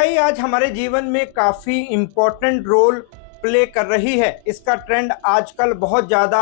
AI आज हमारे जीवन में काफ़ी इम्पोर्टेंट रोल प्ले कर रही है। इसका ट्रेंड आजकल बहुत ज़्यादा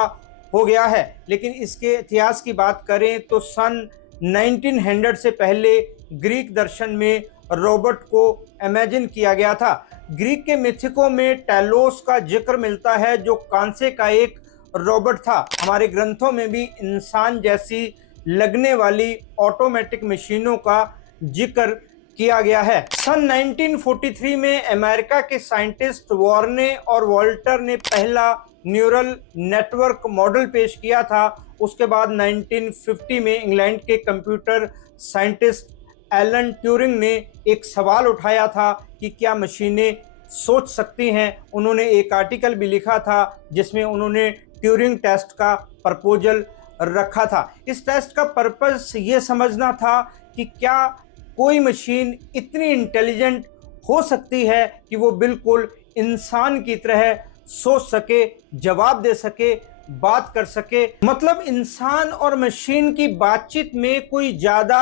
हो गया है, लेकिन इसके इतिहास की बात करें तो सन 1900 से पहले ग्रीक दर्शन में रोबोट को इमेजिन किया गया था। ग्रीक के मिथिकों में टैलोस का जिक्र मिलता है, जो कांसे का एक रोबोट था। हमारे ग्रंथों में भी इंसान जैसी लगने वाली ऑटोमेटिक मशीनों का जिक्र किया गया है। सन 1943 में अमेरिका के साइंटिस्ट वॉर्ने और वॉल्टर ने पहला न्यूरल नेटवर्क मॉडल पेश किया था। उसके बाद 1950 में इंग्लैंड के कंप्यूटर साइंटिस्ट एलन ट्यूरिंग ने एक सवाल उठाया था कि क्या मशीनें सोच सकती हैं। उन्होंने एक आर्टिकल भी लिखा था जिसमें उन्होंने ट्यूरिंग टेस्ट का प्रपोजल रखा था। इस टेस्ट का पर्पस ये समझना था कि क्या कोई मशीन इतनी इंटेलिजेंट हो सकती है कि वो बिल्कुल इंसान की तरह सोच सके, जवाब दे सके, बात कर सके। मतलब इंसान और मशीन की बातचीत में कोई ज़्यादा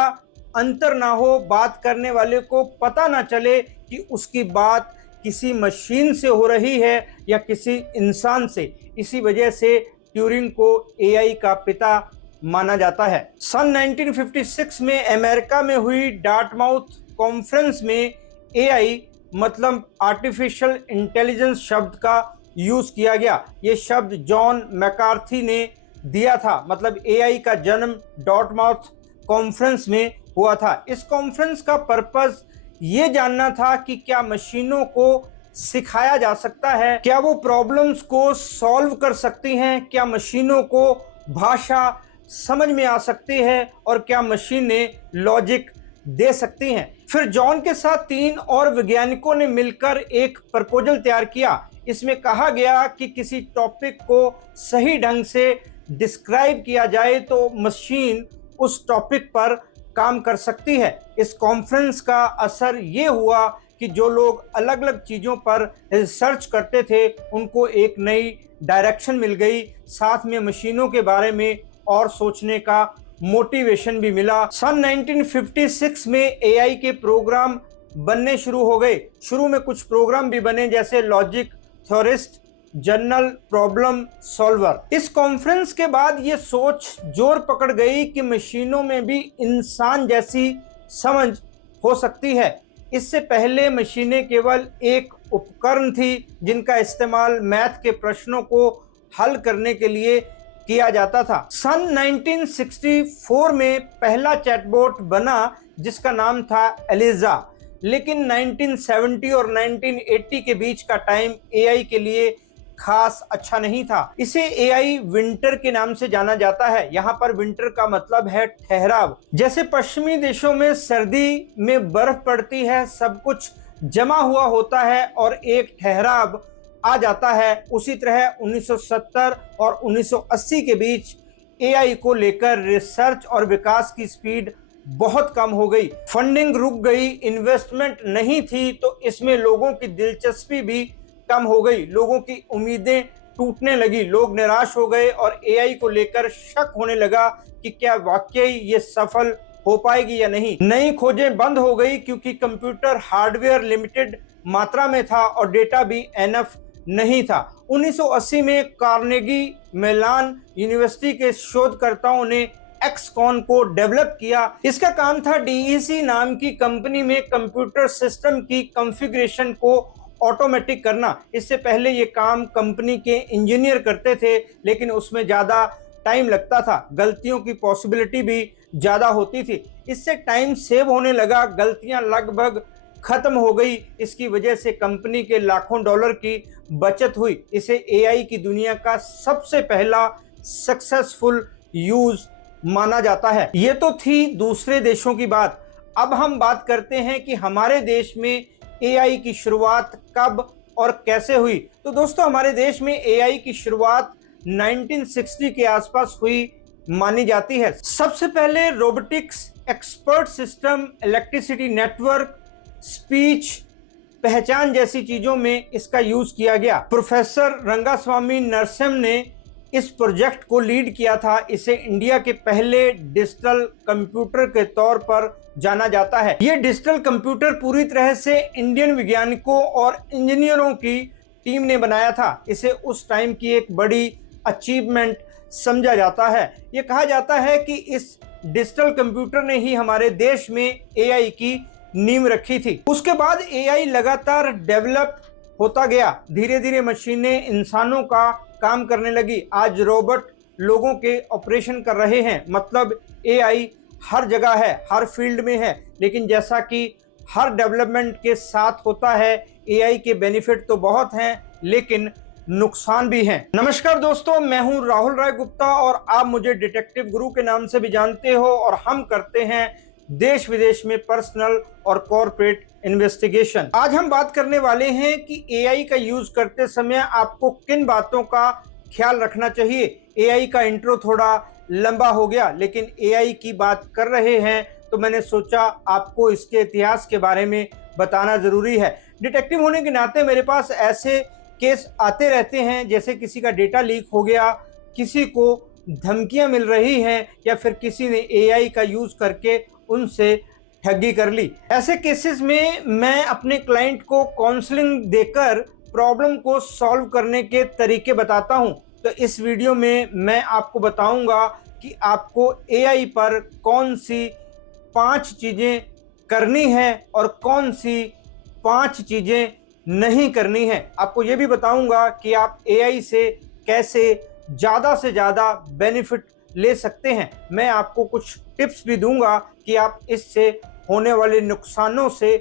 अंतर ना हो, बात करने वाले को पता ना चले कि उसकी बात किसी मशीन से हो रही है या किसी इंसान से। इसी वजह से ट्यूरिंग को एआई का पिता माना जाता है। सन 1956 में अमेरिका में हुई डार्टमाउथ कॉन्फ्रेंस में एआई मतलब आर्टिफिशियल इंटेलिजेंस शब्द का यूज किया गया। ये शब्द जॉन मैकार्थी ने दिया था। मतलब एआई का जन्म डार्टमाउथ कॉन्फ्रेंस में हुआ था। इस कॉन्फ्रेंस का पर्पस ये जानना था कि क्या मशीनों को सिखाया जा सकता है, क्या वो प्रॉब्लम्स को सॉल्व कर सकती हैं, क्या मशीनों को भाषा समझ में आ सकती है और क्या मशीनें लॉजिक दे सकती हैं। फिर जॉन के साथ 3 और वैज्ञानिकों ने मिलकर एक प्रपोजल तैयार किया। इसमें कहा गया कि किसी टॉपिक को सही ढंग से डिस्क्राइब किया जाए तो मशीन उस टॉपिक पर काम कर सकती है। इस कॉन्फ्रेंस का असर ये हुआ कि जो लोग अलग अलग चीज़ों पर रिसर्च करते थे उनको एक नई डायरेक्शन मिल गई, साथ में मशीनों के बारे में और सोचने का मोटिवेशन भी मिला। सन 1956 में एआई के प्रोग्राम बनने शुरू हो गए। शुरू में कुछ प्रोग्राम भी बने जैसे logic theorist, general problem solver. इस कॉन्फ्रेंस के बाद ये सोच जोर पकड़ गई कि मशीनों में भी इंसान जैसी समझ हो सकती है। इससे पहले मशीनें केवल एक उपकरण थी जिनका इस्तेमाल मैथ के प्रश्नों को हल करने के लिए किया जाता था। सन 1964 में पहला चैटबॉट बना जिसका नाम था एलिजा। लेकिन 1970 और 1980 के बीच का टाइम एआई के लिए खास अच्छा नहीं था। इसे एआई विंटर के नाम से जाना जाता है। यहाँ पर विंटर का मतलब है ठहराव। जैसे पश्चिमी देशों में सर्दी में बर्फ पड़ती है, सब कुछ जमा हुआ होता है और एक ठहराव आ जाता है, उसी तरह 1970 और 1980 के बीच एआई को लेकर रिसर्च और विकास की स्पीड बहुत कम हो गई। फंडिंग रुक गई, इन्वेस्टमेंट नहीं थी, तो इसमें लोगों की दिलचस्पी भी कम हो गई। लोगों की उम्मीदें टूटने लगी, लोग निराश हो गए और एआई को लेकर शक होने लगा कि क्या वाकई ये सफल हो पाएगी या नहीं। नई खोजें बंद हो गई क्योंकि कंप्यूटर हार्डवेयर लिमिटेड मात्रा में था और डेटा भी एनफ नहीं था। 1980 में कार्नेगी मेलन यूनिवर्सिटी के शोधकर्ताओं ने एक्सकॉन को डेवलप किया। इसका काम था डीईसी नाम की कंपनी में कंप्यूटर सिस्टम की कॉन्फ़िगरेशन को ऑटोमेटिक करना। इससे पहले ये काम कंपनी के इंजीनियर करते थे, लेकिन उसमें ज़्यादा टाइम लगता था, गलतियों की पॉसिबिलिटी भी ज़्यादा होती थी। इससे टाइम सेव होने लगा, गलतियां लगभग खत्म हो गई। इसकी वजह से कंपनी के लाखों डॉलर की बचत हुई। इसे एआई की दुनिया का सबसे पहला सक्सेसफुल यूज माना जाता है। ये तो थी दूसरे देशों की बात। अब हम बात करते हैं कि हमारे देश में एआई की शुरुआत कब और कैसे हुई। तो दोस्तों, हमारे देश में एआई की शुरुआत 1960 के आसपास हुई मानी जाती है। सबसे पहले robotics, expert system, electricity network, speech पहचान जैसी चीजों में इसका यूज किया गया। प्रोफेसर रंगास्वामी नरसिम्हा ने इस प्रोजेक्ट को लीड किया था, इसे इंडिया के पहले डिजिटल कंप्यूटर के तौर पर जाना जाता है। ये डिजिटल कंप्यूटर पूरी तरह से इंडियन वैज्ञानिकों और इंजीनियरों की टीम ने बनाया था। इसे उस टाइम की एक बड़ी अचीवमेंट समझा जाता है। ये कहा जाता है कि इस डिजिटल कंप्यूटर ने ही हमारे देश में एआई की नींव रखी थी। उसके बाद एआई लगातार डेवलप होता गया, धीरे धीरे मशीनें इंसानों का काम करने लगी। आज रोबोट लोगों के ऑपरेशन कर रहे हैं, मतलब एआई हर जगह है, हर फील्ड में है। लेकिन जैसा कि हर डेवलपमेंट के साथ होता है, एआई के बेनिफिट तो बहुत हैं लेकिन नुकसान भी हैं। नमस्कार दोस्तों, मैं हूं राहुल राय गुप्ता और आप मुझे डिटेक्टिव गुरु के नाम से भी जानते हो और हम करते हैं देश विदेश में पर्सनल और कॉर्पोरेट इन्वेस्टिगेशन। आज हम बात करने वाले हैं कि एआई का यूज करते समय आपको किन बातों का ख्याल रखना चाहिए। एआई का इंट्रो थोड़ा लंबा हो गया, लेकिन एआई की बात कर रहे हैं तो मैंने सोचा आपको इसके इतिहास के बारे में बताना जरूरी है। डिटेक्टिव होने के नाते मेरे पास ऐसे केस आते रहते हैं, जैसे किसी का डेटा लीक हो गया, किसी को धमकियां मिल रही हैं या फिर किसी ने एआई का यूज करके उनसे ठगी कर ली। ऐसे केसेस में मैं अपने क्लाइंट को काउंसलिंग देकर प्रॉब्लम को सॉल्व करने के तरीके बताता हूं। तो इस वीडियो में मैं आपको बताऊंगा कि आपको एआई पर कौन सी 5 चीजें करनी है और कौन सी 5 चीजें नहीं करनी है। आपको यह भी बताऊंगा कि आप एआई से कैसे ज़्यादा से ज़्यादा बेनिफिट ले सकते हैं। मैं आपको कुछ टिप्स भी दूंगा कि आप इससे होने वाले नुकसानों से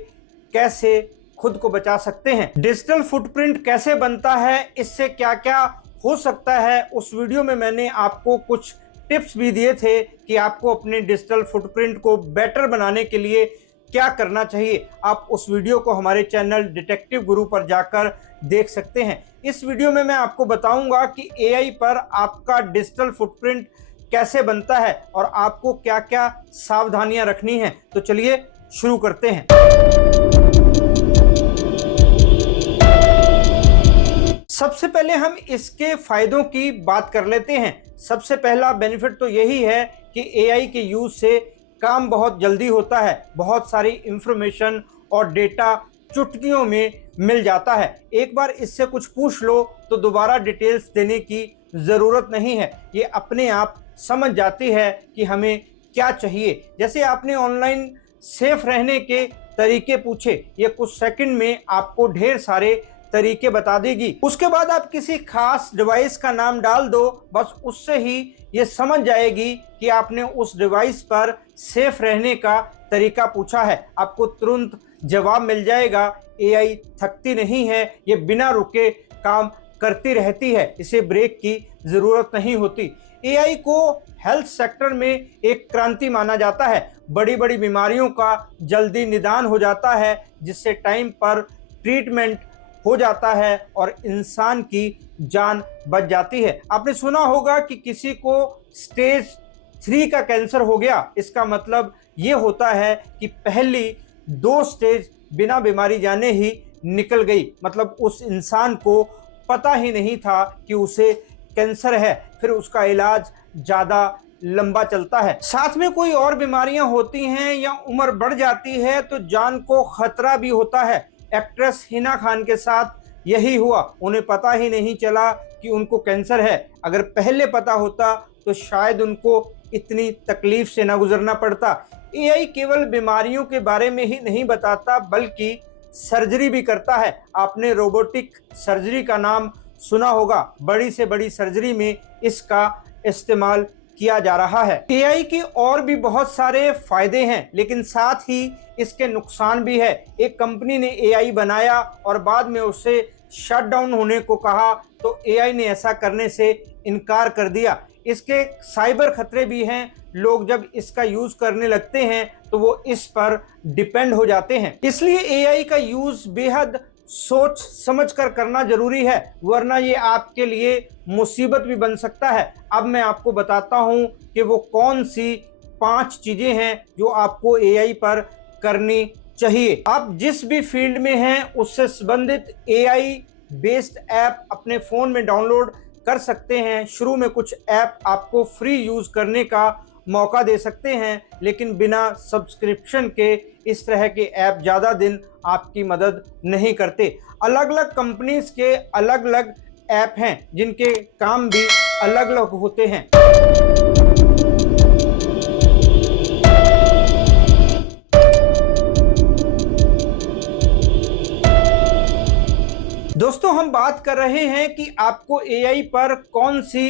कैसे खुद को बचा सकते हैं। डिजिटल फुटप्रिंट कैसे बनता है, इससे क्या क्या हो सकता है, उस वीडियो में मैंने आपको कुछ टिप्स भी दिए थे कि आपको अपने डिजिटल फुटप्रिंट को बेटर बनाने के लिए क्या करना चाहिए। आप उस वीडियो को हमारे चैनल डिटेक्टिव गुरु पर जाकर देख सकते हैं। इस वीडियो में मैं आपको बताऊंगा कि एआई पर आपका डिजिटल फुटप्रिंट कैसे बनता है और आपको क्या क्या सावधानियां रखनी हैं। तो चलिए शुरू करते हैं। सबसे पहले हम इसके फायदों की बात कर लेते हैं। सबसे पहला बेनिफिट तो यही है कि एआई के यूज से काम बहुत जल्दी होता है। बहुत सारी इंफॉर्मेशन और डेटा चुटकियों में मिल जाता है। एक बार इससे कुछ पूछ लो तो दोबारा डिटेल्स देने की ज़रूरत नहीं है, ये अपने आप समझ जाती है कि हमें क्या चाहिए। जैसे आपने ऑनलाइन सेफ रहने के तरीके पूछे, ये कुछ सेकंड में आपको ढेर सारे तरीके बता देगी। उसके बाद आप किसी खास डिवाइस का नाम डाल दो, बस उससे ही ये समझ जाएगी कि आपने उस डिवाइस पर सेफ रहने का तरीका पूछा है। आपको तुरंत जवाब मिल जाएगा। एआई थकती नहीं है, ये बिना रुके काम करती रहती है, इसे ब्रेक की जरूरत नहीं होती। एआई को हेल्थ सेक्टर में एक क्रांति माना जाता है। बड़ी बड़ी बीमारियों का जल्दी निदान हो जाता है, जिससे टाइम पर ट्रीटमेंट हो जाता है और इंसान की जान बच जाती है। आपने सुना होगा कि किसी को स्टेज 3 का कैंसर हो गया। इसका मतलब ये होता है कि पहली 2 स्टेज बिना बीमारी जाने ही निकल गई, मतलब उस इंसान को पता ही नहीं था कि उसे कैंसर है। फिर उसका इलाज ज़्यादा लंबा चलता है। साथ में कोई और बीमारियां होती हैं या उम्र बढ़ जाती है तो जान को खतरा भी होता है। एक्ट्रेस हिना खान के साथ यही हुआ, उन्हें पता ही नहीं चला कि उनको कैंसर है। अगर पहले पता होता तो शायद उनको इतनी तकलीफ से ना गुजरना पड़ता। एआई केवल बीमारियों के बारे में ही नहीं बताता, बल्कि सर्जरी भी करता है। आपने रोबोटिक सर्जरी का नाम सुना होगा। बड़ी से बड़ी सर्जरी में इसका इस्तेमाल किया जा रहा है। एआई के और भी बहुत सारे फायदे हैं, लेकिन साथ ही इसके नुकसान भी है। एक कंपनी ने एआई बनाया और बाद में उसे शट डाउन होने को कहा तो एआई ने ऐसा करने से इनकार कर दिया। इसके साइबर खतरे भी हैं। लोग जब इसका यूज करने लगते हैं तो वो इस पर डिपेंड हो जाते हैं। इसलिए एआई का यूज बेहद सोच समझ कर करना जरूरी है, वरना ये आपके लिए मुसीबत भी बन सकता है। अब मैं आपको बताता हूं कि वो कौन सी 5 चीजें हैं जो आपको एआई पर करनी चाहिए। आप जिस भी फील्ड में हैं उससे संबंधित एआई बेस्ड ऐप अपने फोन में डाउनलोड कर सकते हैं। शुरू में कुछ ऐप आपको फ्री यूज़ करने का मौका दे सकते हैं, लेकिन बिना सब्सक्रिप्शन के इस तरह के ऐप ज़्यादा दिन आपकी मदद नहीं करते। अलग अलग कंपनीज के अलग अलग ऐप हैं जिनके काम भी अलग अलग होते हैं। दोस्तों, हम बात कर रहे हैं कि आपको एआई पर कौन सी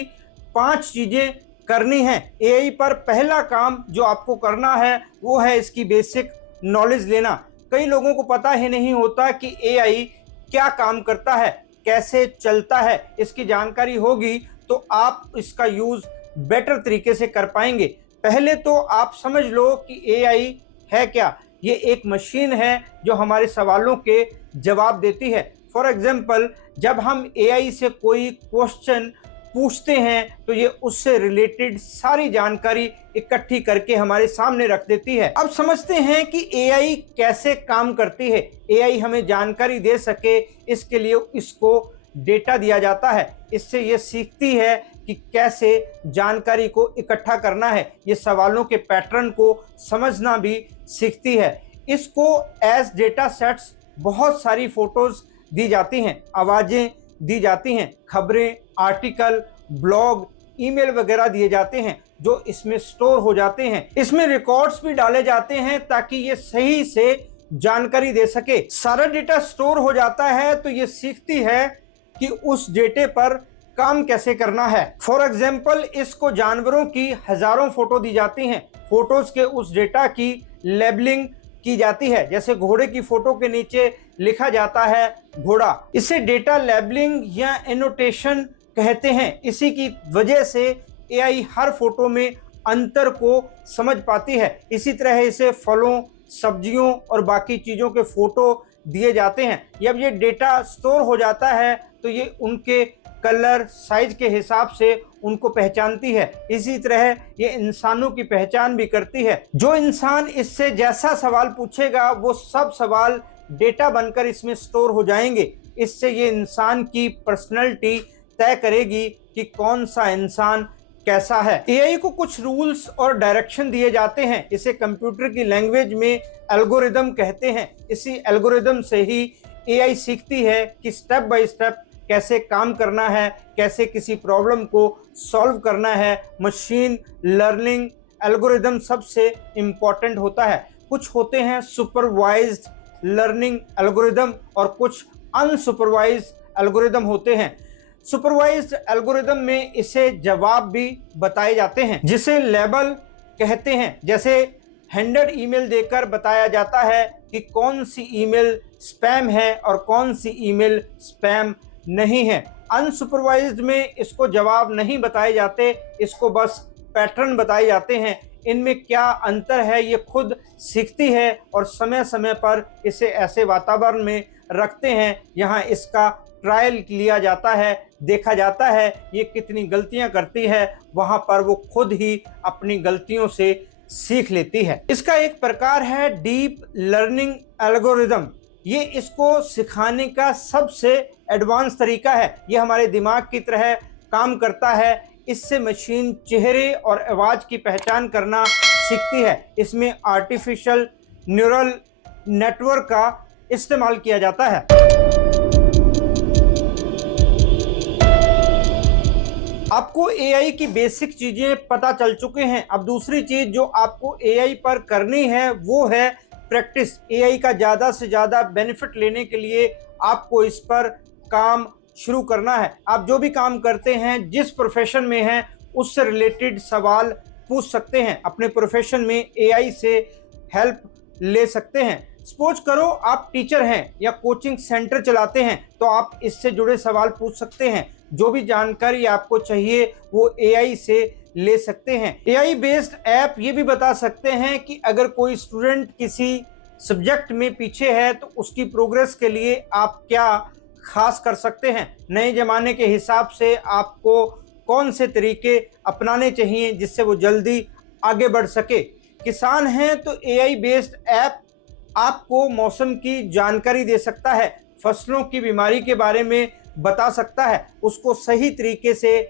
5 चीज़ें करनी है। एआई पर पहला काम जो आपको करना है वो है इसकी बेसिक नॉलेज लेना। कई लोगों को पता ही नहीं होता कि एआई क्या काम करता है, कैसे चलता है। इसकी जानकारी होगी तो आप इसका यूज़ बेटर तरीके से कर पाएंगे। पहले तो आप समझ लो कि एआई है क्या। ये एक मशीन है जो हमारे सवालों के जवाब देती है। फॉर एग्जाम्पल, जब हम एआई से कोई क्वेश्चन पूछते हैं तो ये उससे रिलेटेड सारी जानकारी इकट्ठी करके हमारे सामने रख देती है। अब समझते हैं कि एआई कैसे काम करती है। एआई हमें जानकारी दे सके इसके लिए इसको डेटा दिया जाता है। इससे ये सीखती है कि कैसे जानकारी को इकट्ठा करना है। ये सवालों के पैटर्न को समझना भी सीखती है। इसको एज डेटा सेट्स बहुत सारी फोटोज दी जाती हैं, आवाज़ें दी जाती हैं, खबरें, आर्टिकल, ब्लॉग, ईमेल वगैरह दिए जाते हैं जो इसमें स्टोर हो जाते हैं। इसमें रिकॉर्ड्स भी डाले जाते हैं ताकि ये सही से जानकारी दे सके। सारा डेटा स्टोर हो जाता है तो ये सीखती है कि उस डेटे पर काम कैसे करना है। फॉर एग्जाम्पल, इसको जानवरों की हजारों फोटो दी जाती हैं। फोटोज के उस डेटा की लेबलिंग की जाती है। जैसे घोड़े की फोटो के नीचे लिखा जाता है घोड़ा। इसे डेटा लेबलिंग या एनोटेशन कहते हैं। इसी की वजह से एआई हर फोटो में अंतर को समझ पाती है। इसी तरह इसे फलों, सब्जियों और बाकी चीज़ों के फोटो दिए जाते हैं। जब ये डेटा स्टोर हो जाता है तो ये उनके कलर, साइज के हिसाब से उनको पहचानती है। इसी तरह ये इंसानों की पहचान भी करती है। जो इंसान इससे जैसा सवाल पूछेगा वो सब सवाल डेटा बनकर इसमें स्टोर हो जाएंगे। इससे ये इंसान की पर्सनैलिटी तय करेगी कि कौन सा इंसान कैसा है। एआई को कुछ रूल्स और डायरेक्शन दिए जाते हैं। इसे कंप्यूटर की लैंग्वेज में एल्गोरिदम कहते हैं। इसी एल्गोरिदम से ही एआई सीखती है कि स्टेप बाय स्टेप कैसे काम करना है, कैसे किसी प्रॉब्लम को सॉल्व करना है। मशीन लर्निंग एल्गोरिदम सबसे इम्पॉर्टेंट होता है। कुछ होते हैं सुपरवाइज्ड लर्निंग एल्गोरिदम और कुछ अनसुपरवाइज्ड एल्गोरिदम होते हैं। सुपरवाइज्ड एल्गोरिदम में इसे जवाब भी बताए जाते हैं जिसे लेबल कहते हैं। जैसे हैंडेड ईमेल देकर बताया जाता है कि कौन सी ईमेल स्पैम है और कौन सी ईमेल स्पैम नहीं है। अनसुपरवाइज्ड में इसको जवाब नहीं बताए जाते, इसको बस पैटर्न बताए जाते हैं। इनमें क्या अंतर है ये खुद सीखती है और समय समय पर इसे ऐसे वातावरण में रखते हैं यहाँ इसका ट्रायल लिया जाता है, देखा जाता है ये कितनी गलतियां करती है। वहाँ पर वो खुद ही अपनी गलतियों से सीख लेती है। इसका एक प्रकार है डीप लर्निंग एल्गोरिदम। ये इसको सिखाने का सबसे एडवांस तरीका है। ये हमारे दिमाग की तरह काम करता है। इससे मशीन चेहरे और आवाज़ की पहचान करना सीखती है। इसमें आर्टिफिशियल न्यूरल नेटवर्क का इस्तेमाल किया जाता है। आपको एआई की बेसिक चीज़ें पता चल चुके हैं। अब दूसरी चीज़ जो आपको एआई पर करनी है वो है प्रैक्टिस। एआई का ज़्यादा से ज़्यादा बेनिफिट लेने के लिए आपको इस पर काम शुरू करना है। आप जो भी काम करते हैं, जिस प्रोफेशन में हैं, उससे रिलेटेड सवाल पूछ सकते हैं। अपने प्रोफेशन में एआई से हेल्प ले सकते हैं। सपोज करो आप टीचर हैं या कोचिंग सेंटर चलाते हैं तो आप इससे जुड़े सवाल पूछ सकते हैं। जो भी जानकारी आपको चाहिए वो एआई से ले सकते हैं। एआई बेस्ड ऐप ये भी बता सकते हैं कि अगर कोई स्टूडेंट किसी सब्जेक्ट में पीछे है तो उसकी प्रोग्रेस के लिए आप क्या खास कर सकते हैं। नए ज़माने के हिसाब से आपको कौन से तरीके अपनाने चाहिए जिससे वो जल्दी आगे बढ़ सके। किसान हैं तो एआई बेस्ड ऐप आपको मौसम की जानकारी दे सकता है, फसलों की बीमारी के बारे में बता सकता है, उसको सही तरीके से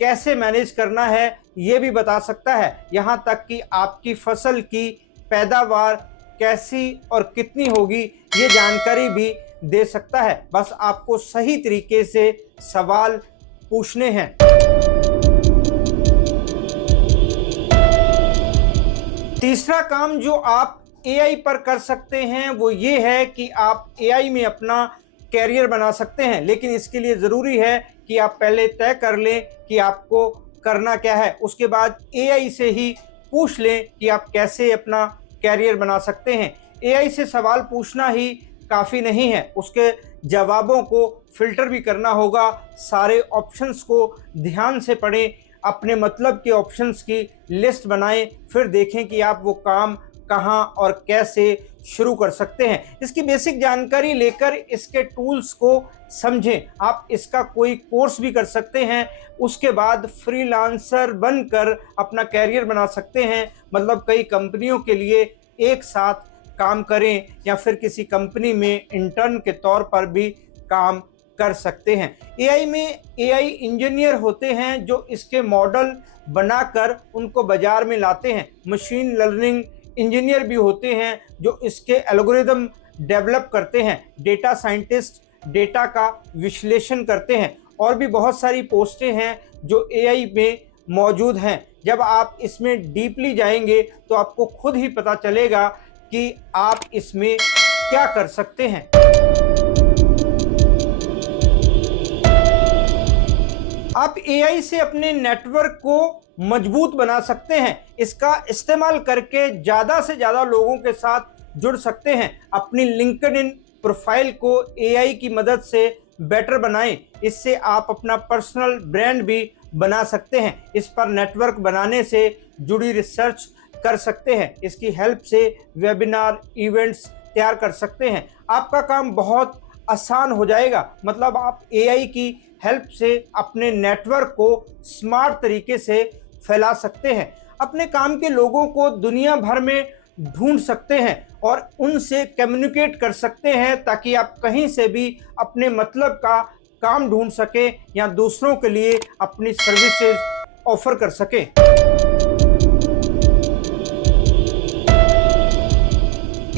कैसे मैनेज करना है ये भी बता सकता है। यहाँ तक कि आपकी फसल की पैदावार कैसी और कितनी होगी ये जानकारी भी दे सकता है। बस आपको सही तरीके से सवाल पूछने हैं। तीसरा काम जो आप एआई पर कर सकते हैं वो ये है कि आप एआई में अपना कैरियर बना सकते हैं, लेकिन इसके लिए ज़रूरी है कि आप पहले तय कर लें कि आपको करना क्या है। उसके बाद एआई से ही पूछ लें कि आप कैसे अपना कैरियर बना सकते हैं। एआई से सवाल पूछना ही काफ़ी नहीं है, उसके जवाबों को फिल्टर भी करना होगा। सारे ऑप्शंस को ध्यान से पढ़ें, अपने मतलब के ऑप्शंस की लिस्ट बनाएं, फिर देखें कि आप वो काम कहाँ और कैसे शुरू कर सकते हैं। इसकी बेसिक जानकारी लेकर इसके टूल्स को समझें। आप इसका कोई कोर्स भी कर सकते हैं, उसके बाद फ्रीलांसर बनकर अपना कैरियर बना सकते हैं। मतलब कई कंपनियों के लिए एक साथ काम करें या फिर किसी कंपनी में इंटर्न के तौर पर भी काम कर सकते हैं। एआई में एआई इंजीनियर होते हैं जो इसके मॉडल बनाकर उनको बाजार में लाते हैं। मशीन लर्निंग इंजीनियर भी होते हैं जो इसके एल्गोरिदम डेवलप करते हैं। डेटा साइंटिस्ट डेटा का विश्लेषण करते हैं। और भी बहुत सारी पोस्टें हैं जो एआई में मौजूद हैं। जब आप इसमें डीपली जाएंगे तो आपको खुद ही पता चलेगा कि आप इसमें क्या कर सकते हैं। आप एआई से अपने नेटवर्क को मजबूत बना सकते हैं। इसका इस्तेमाल करके ज़्यादा से ज़्यादा लोगों के साथ जुड़ सकते हैं। अपनी लिंक्डइन प्रोफाइल को एआई की मदद से बेटर बनाएं। इससे आप अपना पर्सनल ब्रांड भी बना सकते हैं। इस पर नेटवर्क बनाने से जुड़ी रिसर्च कर सकते हैं। इसकी हेल्प से वेबिनार इवेंट्स तैयार कर सकते हैं। आपका काम बहुत आसान हो जाएगा। मतलब आप एआई की हेल्प से अपने नेटवर्क को स्मार्ट तरीके से फैला सकते हैं। अपने काम के लोगों को दुनिया भर में ढूंढ सकते हैं और उनसे कम्युनिकेट कर सकते हैं ताकि आप कहीं से भी अपने मतलब का काम ढूंढ सकें या दूसरों के लिए अपनी सर्विसेज ऑफर कर सकें।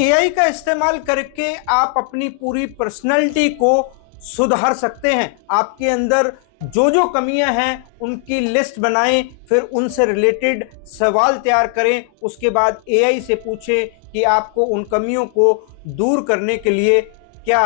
एआई का इस्तेमाल करके आप अपनी पूरी पर्सनैलिटी को सुधार सकते हैं। आपके अंदर जो जो कमियां हैं उनकी लिस्ट बनाएं, फिर उनसे रिलेटेड सवाल तैयार करें। उसके बाद एआई से पूछें कि आपको उन कमियों को दूर करने के लिए क्या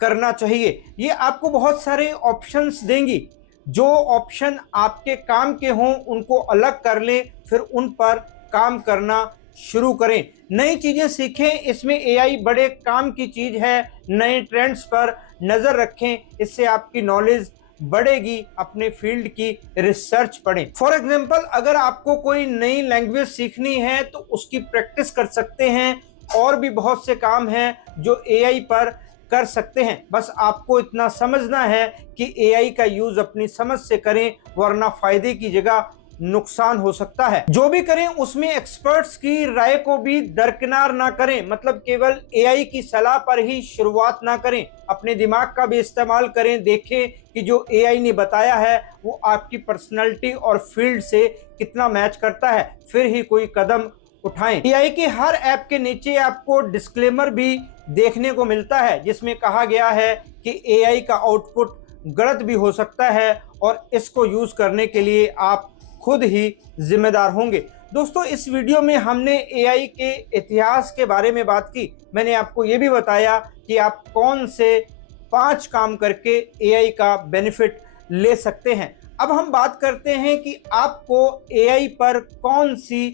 करना चाहिए। ये आपको बहुत सारे ऑप्शंस देंगी। जो ऑप्शन आपके काम के हों उनको अलग कर लें, फिर उन पर काम करना शुरू करें। नई चीज़ें सीखें, इसमें एआई बड़े काम की चीज़ है। नए ट्रेंड्स पर नज़र रखें, इससे आपकी नॉलेज बढ़ेगी। अपने फील्ड की रिसर्च पढ़ें। फॉर एग्जांपल, अगर आपको कोई नई लैंग्वेज सीखनी है तो उसकी प्रैक्टिस कर सकते हैं। और भी बहुत से काम हैं जो एआई पर कर सकते हैं। बस आपको इतना समझना है कि एआई का यूज़ अपनी समझ से करें, वरना फ़ायदे की जगह नुकसान हो सकता है। जो भी करें उसमें एक्सपर्ट्स की राय को भी दरकिनार ना करें। मतलब केवल एआई की सलाह पर ही शुरुआत ना करें। अपने दिमाग का भी इस्तेमाल करें। देखें कि जो एआई ने बताया है वो आपकी पर्सनैलिटी और फील्ड से कितना मैच करता है, फिर ही कोई कदम उठाएं। एआई के हर ऐप के नीचे आपको डिस्क्लेमर भी देखने को मिलता है जिसमें कहा गया है कि एआई का आउटपुट गलत भी हो सकता है और इसको यूज़ करने के लिए आप खुद ही जिम्मेदार होंगे। दोस्तों, इस वीडियो में हमने एआई के इतिहास के बारे में बात की। मैंने आपको ये भी बताया कि आप कौन से 5 काम करके एआई का बेनिफिट ले सकते हैं। अब हम बात करते हैं कि आपको एआई पर कौन सी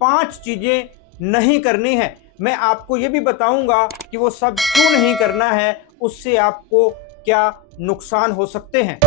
5 चीज़ें नहीं करनी है। मैं आपको ये भी बताऊंगा कि वो सब क्यों नहीं करना है, उससे आपको क्या नुकसान हो सकते हैं।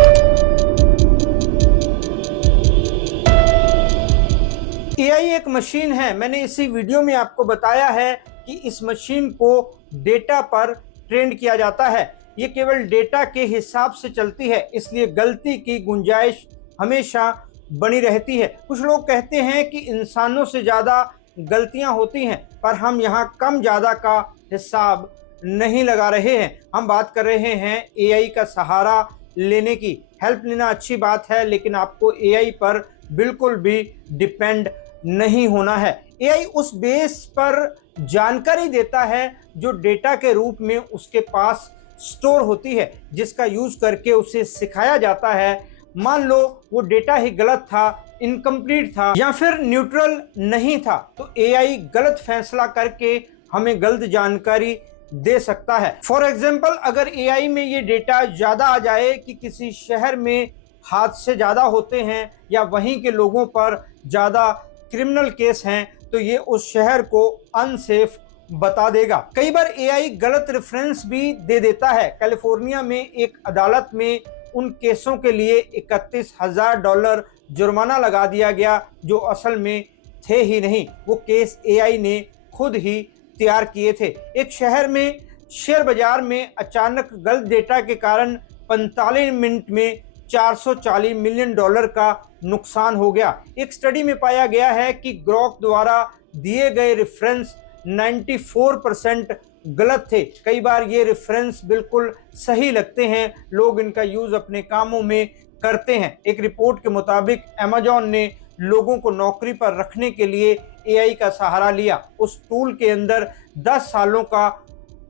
एआई एक मशीन है। मैंने इसी वीडियो में आपको बताया है कि इस मशीन को डेटा पर ट्रेन किया जाता है। ये केवल डेटा के हिसाब से चलती है, इसलिए गलती की गुंजाइश हमेशा बनी रहती है। कुछ लोग कहते हैं कि इंसानों से ज़्यादा गलतियां होती हैं, पर हम यहाँ कम ज़्यादा का हिसाब नहीं लगा रहे हैं। हम बात कर रहे हैं एआई का सहारा लेने की। हेल्प लेना अच्छी बात है, लेकिन आपको एआई पर बिल्कुल भी डिपेंड नहीं होना है। एआई उस बेस पर जानकारी देता है जो डेटा के रूप में उसके पास स्टोर होती है, जिसका यूज करके उसे सिखाया जाता है। मान लो वो डेटा ही गलत था, इनकम्प्लीट था या फिर न्यूट्रल नहीं था, तो एआई गलत फैसला करके हमें गलत जानकारी दे सकता है। फॉर एग्जाम्पल, अगर एआई में ये डेटा ज़्यादा आ जाए कि किसी शहर में हादसे ज़्यादा होते हैं या वहीं के लोगों पर ज़्यादा क्रिमिनल केस हैं, तो ये उस शहर को अनसेफ बता देगा। कई बार एआई गलत रेफरेंस भी दे देता है। कैलिफोर्निया में एक अदालत में उन केसों के लिए $31,000 जुर्माना लगा दिया गया जो असल में थे ही नहीं। वो केस एआई ने खुद ही तैयार किए थे। एक शहर में शेयर बाजार में अचानक गलत डेटा के कारण 45 मिनट में $440 मिलियन का नुकसान हो गया। एक स्टडी में पाया गया है कि ग्रोक द्वारा दिए गए रेफरेंस 94% गलत थे। कई बार ये रेफरेंस बिल्कुल सही लगते हैं, लोग इनका यूज अपने कामों में करते हैं। एक रिपोर्ट के मुताबिक अमेज़न ने लोगों को नौकरी पर रखने के लिए एआई का सहारा लिया। उस टूल के अंदर 10 सालों का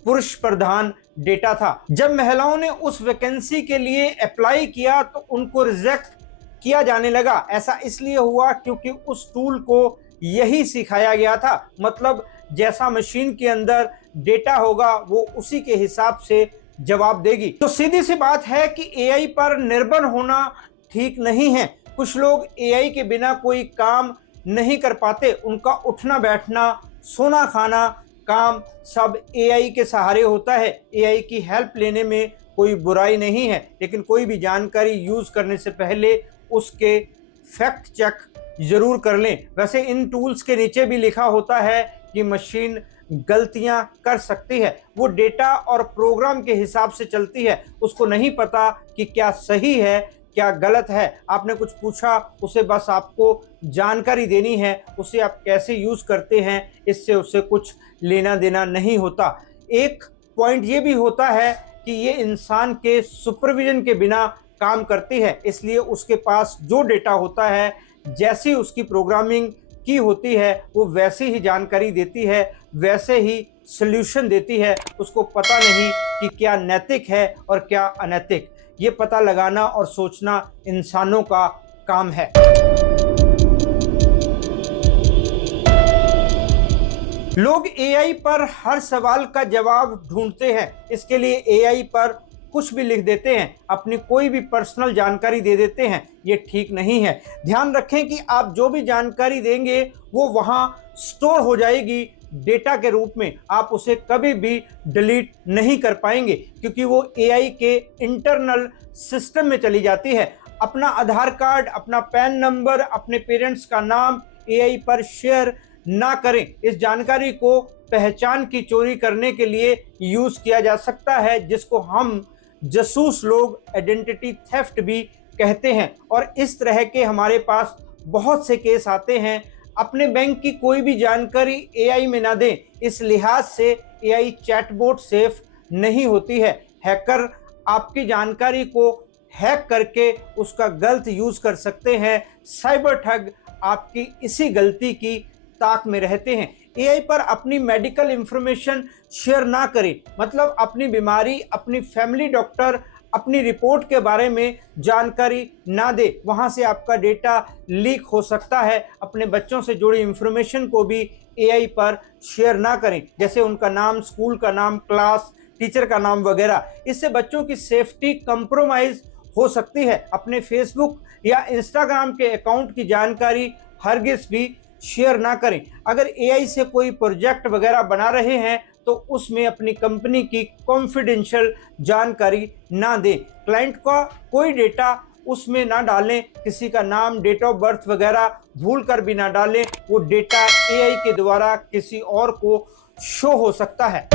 पुरुष प्रधान डेटा था। जब महिलाओं ने उस वैकेंसी के लिए अप्लाई किया तो उनको रिजेक्ट किया जाने लगा। ऐसा इसलिए हुआ क्योंकि उस टूल को यही सिखाया गया था। मतलब जैसा मशीन के अंदर डेटा होगा वो उसी के हिसाब से जवाब देगी। तो सीधी सी बात है कि एआई पर निर्भर होना ठीक नहीं है। कुछ लोग एआई के बिना कोई काम नहीं कर पाते। उनका उठना बैठना, सोना खाना, काम सब एआई के सहारे होता है। एआई की हेल्प लेने में कोई बुराई नहीं है, लेकिन कोई भी जानकारी यूज करने से पहले उसके फैक्ट चेक जरूर कर लें। वैसे इन टूल्स के नीचे भी लिखा होता है कि मशीन गलतियां कर सकती है। वो डेटा और प्रोग्राम के हिसाब से चलती है। उसको नहीं पता कि क्या सही है क्या गलत है। आपने कुछ पूछा, उसे बस आपको जानकारी देनी है। उसे आप कैसे यूज करते हैं इससे उसे कुछ लेना देना नहीं होता। एक पॉइंट ये भी होता है कि ये इंसान के सुपरविजन के बिना काम करती है, इसलिए उसके पास जो डेटा होता है, जैसी उसकी प्रोग्रामिंग की होती है, वो वैसी ही जानकारी देती है, वैसे ही सल्यूशन देती है। उसको पता नहीं कि क्या नैतिक है और क्या अनैतिक। ये पता लगाना और सोचना इंसानों का काम है। लोग एआई पर हर सवाल का जवाब ढूंढते हैं। इसके लिए एआई पर कुछ भी लिख देते हैं, अपनी कोई भी पर्सनल जानकारी दे देते हैं। ये ठीक नहीं है। ध्यान रखें कि आप जो भी जानकारी देंगे वो वहां स्टोर हो जाएगी डेटा के रूप में। आप उसे कभी भी डिलीट नहीं कर पाएंगे, क्योंकि वो एआई के इंटरनल सिस्टम में चली जाती है। अपना आधार कार्ड, अपना पैन नंबर, अपने पेरेंट्स का नाम एआई पर शेयर ना करें। इस जानकारी को पहचान की चोरी करने के लिए यूज किया जा सकता है, जिसको हम जासूस लोग आइडेंटिटी थेफ्ट भी कहते हैं। और इस तरह के हमारे पास बहुत से केस आते हैं। अपने बैंक की कोई भी जानकारी एआई में ना दें। इस लिहाज से एआई चैटबॉट सेफ नहीं होती है। हैकर आपकी जानकारी को हैक करके उसका गलत यूज कर सकते हैं। साइबर ठग आपकी इसी गलती की ताक में रहते हैं। एआई पर अपनी मेडिकल इंफॉर्मेशन शेयर ना करें। मतलब अपनी बीमारी, अपनी फैमिली डॉक्टर, अपनी रिपोर्ट के बारे में जानकारी ना दे। वहां से आपका डेटा लीक हो सकता है। अपने बच्चों से जुड़ी इंफॉर्मेशन को भी एआई पर शेयर ना करें, जैसे उनका नाम, स्कूल का नाम, क्लास टीचर का नाम वगैरह। इससे बच्चों की सेफ्टी कंप्रोमाइज हो सकती है। अपने फेसबुक या इंस्टाग्राम के अकाउंट की जानकारी हरगिज भी शेयर ना करें। अगर एआई से कोई प्रोजेक्ट वगैरह बना रहे हैं तो उसमें अपनी कंपनी की कॉन्फिडेंशियल जानकारी ना दें। क्लाइंट का कोई डेटा उसमें ना डालें। किसी का नाम, डेट ऑफ बर्थ वगैरह भूल कर भी ना डालें। वो डेटा एआई के द्वारा किसी और को शो हो सकता है।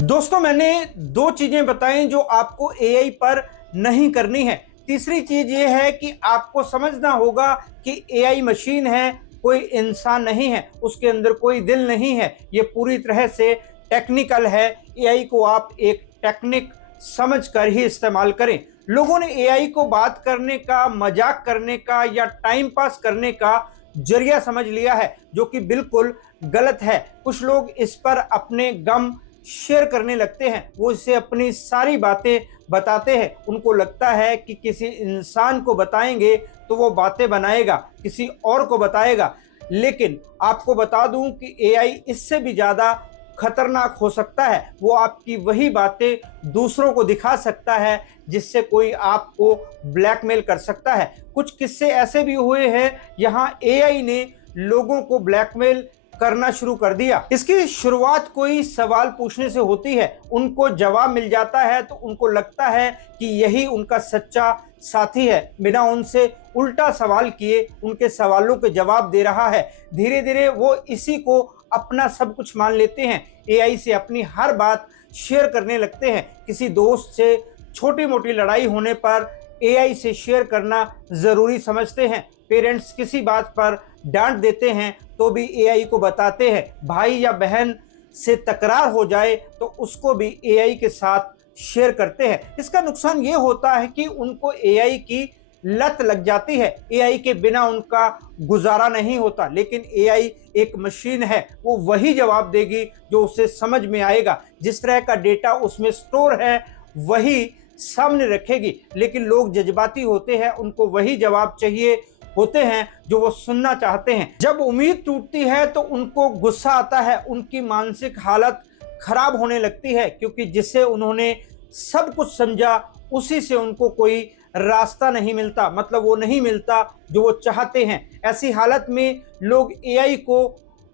दोस्तों, मैंने 2 चीजें बताई जो आपको एआई पर नहीं करनी है। तीसरी चीज ये है कि आपको समझना होगा कि एआई मशीन है, कोई इंसान नहीं है, उसके अंदर कोई दिल नहीं है। ये पूरी तरह से टेक्निकल है, एआई को आप एक टेक्निक समझकर ही इस्तेमाल करें। लोगों ने एआई को बात करने का, मजाक करने का या टाइम पास करने का जरिया समझ लिया है, जो कि बिल्कुल गलत है। कुछ लोग इस पर अपने गम शेयर करने लगते हैं, वो इसे अपनी सारी बातें बताते हैं। उनको लगता है कि किसी इंसान को बताएंगे तो वो बातें बनाएगा, किसी और को बताएगा। लेकिन आपको बता दूं कि एआई इससे भी ज़्यादा खतरनाक हो सकता है। वो आपकी वही बातें दूसरों को दिखा सकता है, जिससे कोई आपको ब्लैकमेल कर सकता है। कुछ किस्से ऐसे भी हुए हैं यहाँ एआई ने लोगों को ब्लैकमेल करना शुरू कर दिया। इसकी शुरुआत कोई सवाल पूछने से होती है, उनको जवाब मिल जाता है तो उनको लगता है कि यही उनका सच्चा साथी है। बिना उनसे उल्टा सवाल किए उनके सवालों के जवाब दे रहा है। धीरे धीरे वो इसी को अपना सब कुछ मान लेते हैं। एआई से अपनी हर बात शेयर करने लगते हैं। किसी दोस्त से छोटी मोटी लड़ाई होने पर एआई से शेयर करना ज़रूरी समझते हैं। पेरेंट्स किसी बात पर डांट देते हैं तो भी एआई को बताते हैं। भाई या बहन से तकरार हो जाए तो उसको भी एआई के साथ शेयर करते हैं। इसका नुकसान ये होता है कि उनको एआई की लत लग जाती है। एआई के बिना उनका गुजारा नहीं होता। लेकिन एआई एक मशीन है, वो वही जवाब देगी जो उसे समझ में आएगा। जिस तरह का डेटा उसमें स्टोर है वही सामने रखेगी। लेकिन लोग जज्बाती होते हैं, उनको वही जवाब चाहिए होते हैं जो वो सुनना चाहते हैं। जब उम्मीद टूटती है तो उनको गुस्सा आता है, उनकी मानसिक हालत खराब होने लगती है, क्योंकि जिससे उन्होंने सब कुछ समझा उसी से उनको कोई रास्ता नहीं मिलता, मतलब वो नहीं मिलता जो वो चाहते हैं। ऐसी हालत में लोग एआई को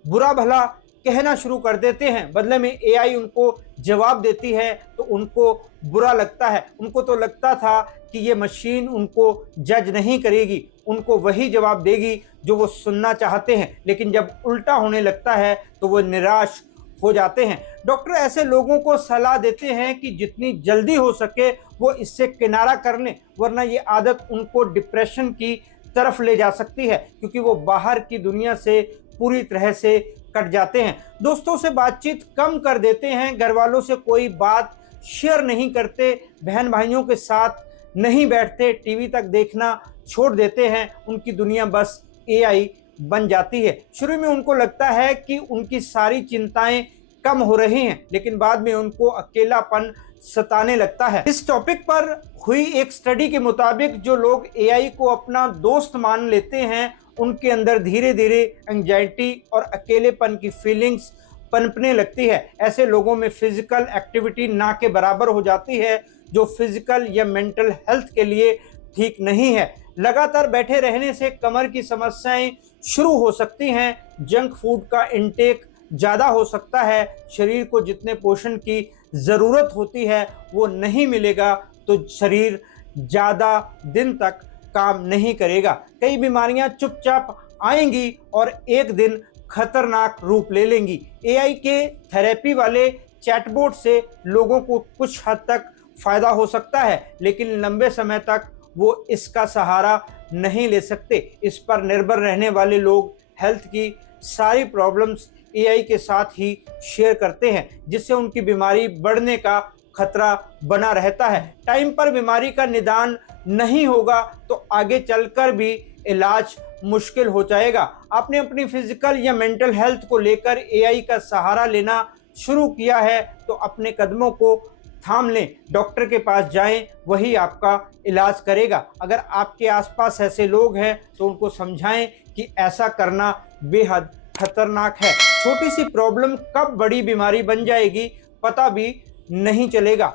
बुरा भला कहना शुरू कर देते हैं। बदले में एआई उनको जवाब देती है तो उनको बुरा लगता है। उनको तो लगता था कि ये मशीन उनको जज नहीं करेगी, उनको वही जवाब देगी जो वो सुनना चाहते हैं। लेकिन जब उल्टा होने लगता है तो वो निराश हो जाते हैं। डॉक्टर ऐसे लोगों को सलाह देते हैं कि जितनी जल्दी हो सके वो इससे किनारा कर लें, वरना ये आदत उनको डिप्रेशन की तरफ ले जा सकती है, क्योंकि वो बाहर की दुनिया से पूरी तरह से कट जाते हैं। दोस्तों से बातचीत कम कर देते हैं, घर वालों से कोई बात शेयर नहीं करते, बहन भाइयों के साथ नहीं बैठते, टीवी तक देखना छोड़ देते हैं। उनकी दुनिया बस एआई बन जाती है। शुरू में उनको लगता है कि उनकी सारी चिंताएं कम हो रही हैं, लेकिन बाद में उनको अकेलापन सताने लगता है। इस टॉपिक पर हुई एक स्टडी के मुताबिक जो लोग एआई को अपना दोस्त मान लेते हैं, उनके अंदर धीरे धीरे एंजाइटी और अकेलेपन की फीलिंग्स पनपने लगती है। ऐसे लोगों में फिजिकल एक्टिविटी ना के बराबर हो जाती है, जो फिजिकल या मेंटल हेल्थ के लिए ठीक नहीं है। लगातार बैठे रहने से कमर की समस्याएं शुरू हो सकती हैं। जंक फूड का इंटेक ज़्यादा हो सकता है। शरीर को जितने पोषण की ज़रूरत होती है वो नहीं मिलेगा तो शरीर ज़्यादा दिन तक काम नहीं करेगा। कई बीमारियां चुपचाप आएंगी और एक दिन खतरनाक रूप ले लेंगी। एआई के थेरेपी वाले चैटबॉट से लोगों को कुछ हद तक फ़ायदा हो सकता है, लेकिन लंबे समय तक वो इसका सहारा नहीं ले सकते। इस पर निर्भर रहने वाले लोग हेल्थ की सारी प्रॉब्लम्स एआई के साथ ही शेयर करते हैं, जिससे उनकी बीमारी बढ़ने का खतरा बना रहता है। टाइम पर बीमारी का निदान नहीं होगा तो आगे चलकर भी इलाज मुश्किल हो जाएगा। आपने अपनी फिजिकल या मेंटल हेल्थ को लेकर एआई का सहारा लेना शुरू किया है तो अपने कदमों को थाम लें, डॉक्टर के पास जाएं, वही आपका इलाज करेगा। अगर आपके आसपास ऐसे लोग हैं तो उनको समझाएं कि ऐसा करना बेहद खतरनाक है। छोटी सी प्रॉब्लम कब बड़ी बीमारी बन जाएगी पता भी नहीं चलेगा।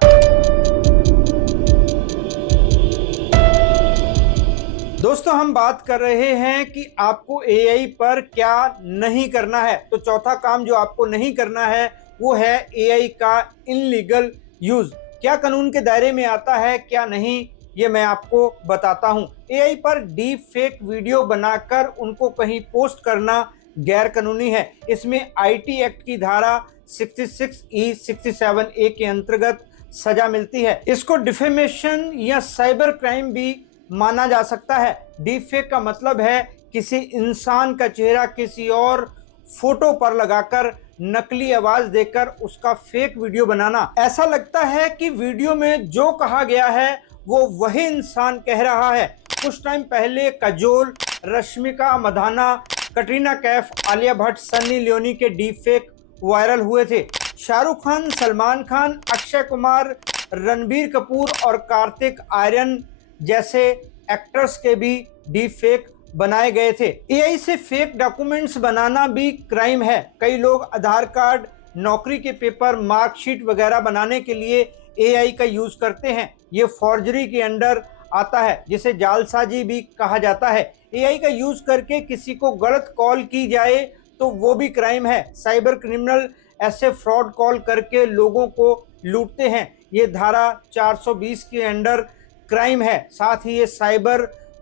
दोस्तों, हम बात कर रहे हैं कि आपको एआई पर क्या नहीं करना है। तो चौथा काम जो आपको नहीं करना है वो है एआई का इनलीगल यूज। क्या कानून के दायरे में आता है, क्या नहीं, ये मैं आपको बताता हूं। एआई पर डीप फेक वीडियो बनाकर उनको कहीं पोस्ट करना गैर कानूनी है। इसमें आईटी एक्ट की धारा 66E 67A के अंतर्गत सजा मिलती है। इसको डिफेमेशन या साइबर क्राइम भी माना जा सकता है। डीप फेक का मतलब है किसी इंसान का चेहरा किसी और फोटो पर लगाकर नकली आवाज देकर उसका फेक वीडियो बनाना। ऐसा लगता है कि वीडियो में जो कहा गया है वो वही इंसान कह रहा है। कुछ टाइम पहले काजोल, रश्मिका मंदाना, कटरीना कैफ, आलिया भट्ट, सन्नी लियोनी के डीप फेक वायरल हुए थे। शाहरुख खान, सलमान खान, अक्षय कुमार, रणबीर कपूर और कार्तिक आर्यन जैसे एक्टर्स के भी डीप फेक बनाए गए थे। एआई से फेक डॉक्यूमेंट्स बनाना भी क्राइम है। कई लोग आधार कार्ड, नौकरी के पेपर, मार्कशीट वगैरह बनाने के लिए एआई का यूज करते हैं। ये फॉर्जरी के अंडर आता है, जिसे जालसाजी भी कहा जाता है। एआई का यूज करके किसी को गलत कॉल की जाए तो वो भी क्राइम है। साइबर क्रिमिनल ऐसे फ्रॉड कॉल करके लोगों को लूटते हैं। ये धारा 420 के अंडर क्राइम है। साथ ही ये साइबर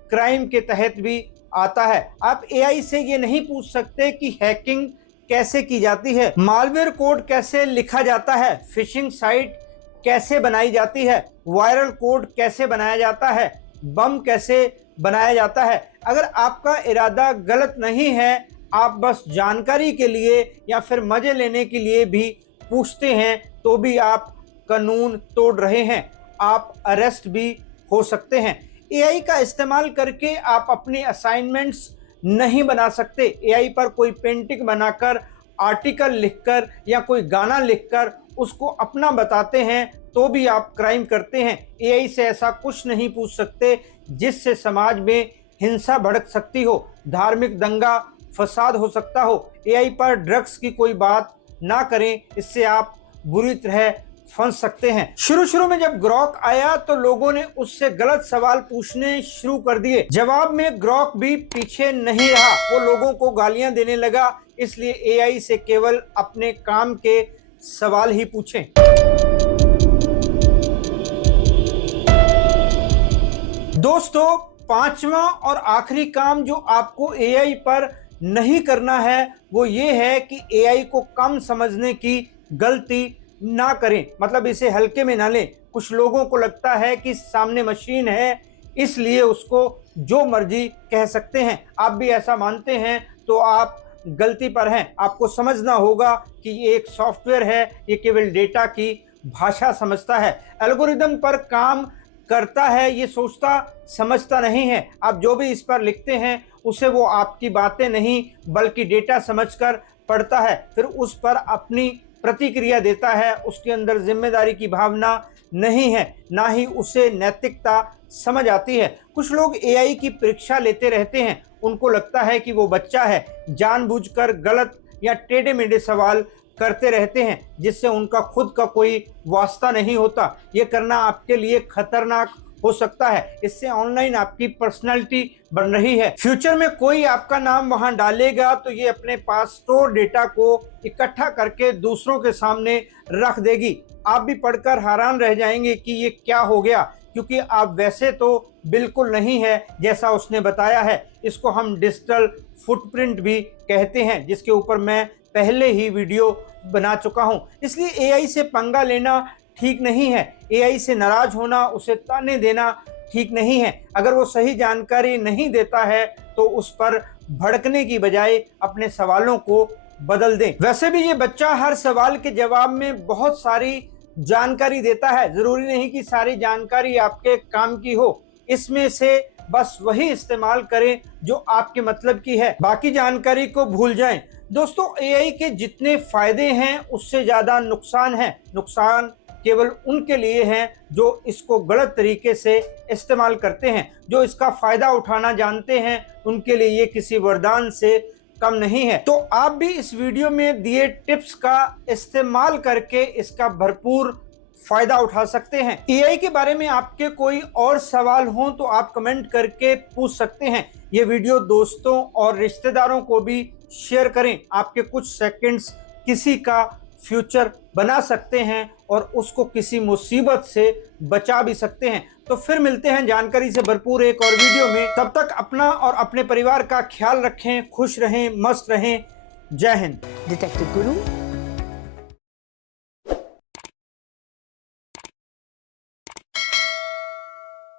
क्राइम के तहत भी आता है। आप एआई से ये नहीं पूछ सकते कि हैकिंग कैसे की जाती है, मालवेयर कोड कैसे लिखा जाता है, फिशिंग साइट कैसे बनाई जाती है, वायरल कोड कैसे बनाया जाता है, बम कैसे बनाया जाता है। अगर आपका इरादा गलत नहीं है, आप बस जानकारी के लिए या फिर मजे लेने के लिए भी पूछते हैं, तो भी आप कानून तोड़ रहे हैं। आप अरेस्ट भी हो सकते हैं। एआई का इस्तेमाल करके आप अपनी असाइनमेंट्स नहीं बना सकते। एआई पर कोई पेंटिंग बनाकर, आर्टिकल लिखकर या कोई गाना लिखकर उसको अपना बताते हैं तो भी आप क्राइम करते हैं। एआई से ऐसा कुछ नहीं पूछ सकते जिससे समाज में हिंसा भड़क सकती हो, धार्मिक दंगा फसाद हो सकता हो। एआई पर ड्रग्स की कोई बात ना करें, इससे आप बुरी तरह फंस सकते हैं। शुरू में जब ग्रॉक आया तो लोगों ने उससे गलत सवाल पूछने शुरू कर दिए। जवाब में ग्रॉक भी पीछे नहीं रहा, वो लोगों को गालियां देने लगा। इसलिए एआई से केवल अपने काम के सवाल ही पूछें। दोस्तों, पांचवा और आखिरी काम जो आपको एआई पर नहीं करना है वो ये है कि एआई को कम समझने की गलती ना करें। मतलब इसे हल्के में ना लें। कुछ लोगों को लगता है कि सामने मशीन है इसलिए उसको जो मर्जी कह सकते हैं। आप भी ऐसा मानते हैं तो आप गलती पर हैं। आपको समझना होगा कि ये एक सॉफ्टवेयर है, ये केवल डेटा की भाषा समझता है, एल्गोरिदम पर काम करता है, ये सोचता समझता नहीं है। आप जो भी इस पर लिखते हैं उसे वो आपकी बातें नहीं बल्कि डेटा समझकर पढ़ता है, फिर उस पर अपनी प्रतिक्रिया देता है। उसके अंदर जिम्मेदारी की भावना नहीं है, ना ही उसे नैतिकता समझ आती है। कुछ लोग एआई की परीक्षा लेते रहते हैं। उनको लगता है कि वो बच्चा है, जानबूझकर गलत या टेढ़े मेढ़े सवाल करते रहते हैं जिससे उनका खुद का कोई वास्ता नहीं होता। ये करना आपके लिए खतरनाक हो सकता है। इससे ऑनलाइन आपकी पर्सनालिटी बन रही है। फ्यूचर में कोई आपका नाम वहां डालेगा तो ये अपने पास स्टोर डेटा को इकट्ठा करके दूसरों के सामने रख देगी। आप भी पढ़कर हैरान रह जाएंगे कि ये क्या हो गया, क्योंकि आप वैसे तो बिल्कुल नहीं है जैसा उसने बताया है। इसको हम डिजिटल फुटप्रिंट भी कहते हैं, जिसके ऊपर मैं पहले ही वीडियो बना चुका हूं। इसलिए एआई से पंगा लेना ठीक नहीं है। एआई से नाराज होना, उसे ताने देना ठीक नहीं है। अगर वो सही जानकारी नहीं देता है तो उस पर भड़कने की बजाय अपने सवालों को बदल दें। वैसे भी ये बच्चा हर सवाल के जवाब में बहुत सारी जानकारी देता है। जरूरी नहीं कि सारी जानकारी आपके काम की हो। इसमें से बस वही इस्तेमाल करें जो आपके मतलब की है, बाकी जानकारी को भूल जाएं। दोस्तों, एआई के जितने फायदे हैं उससे ज्यादा नुकसान है। नुकसान केवल उनके लिए हैं जो इसको गलत तरीके से इस्तेमाल करते हैं। जो इसका फायदा उठाना जानते हैं उनके लिए ये किसी वरदान से कम नहीं है। तो आप भी इस वीडियो में दिए टिप्स का इस्तेमाल करके इसका भरपूर फायदा उठा सकते हैं। एआई के बारे में आपके कोई और सवाल हो तो आप कमेंट करके पूछ सकते हैं। ये वीडियो दोस्तों और रिश्तेदारों को भी शेयर करें। आपके कुछ सेकंड्स किसी का फ्यूचर बना सकते हैं और उसको किसी मुसीबत से बचा भी सकते हैं। तो फिर मिलते हैं जानकारी से भरपूर एक और वीडियो में। तब तक अपना और अपने परिवार का ख्याल रखें, खुश रहें, मस्त रहें। जय हिंद। डिटेक्टिव गुरु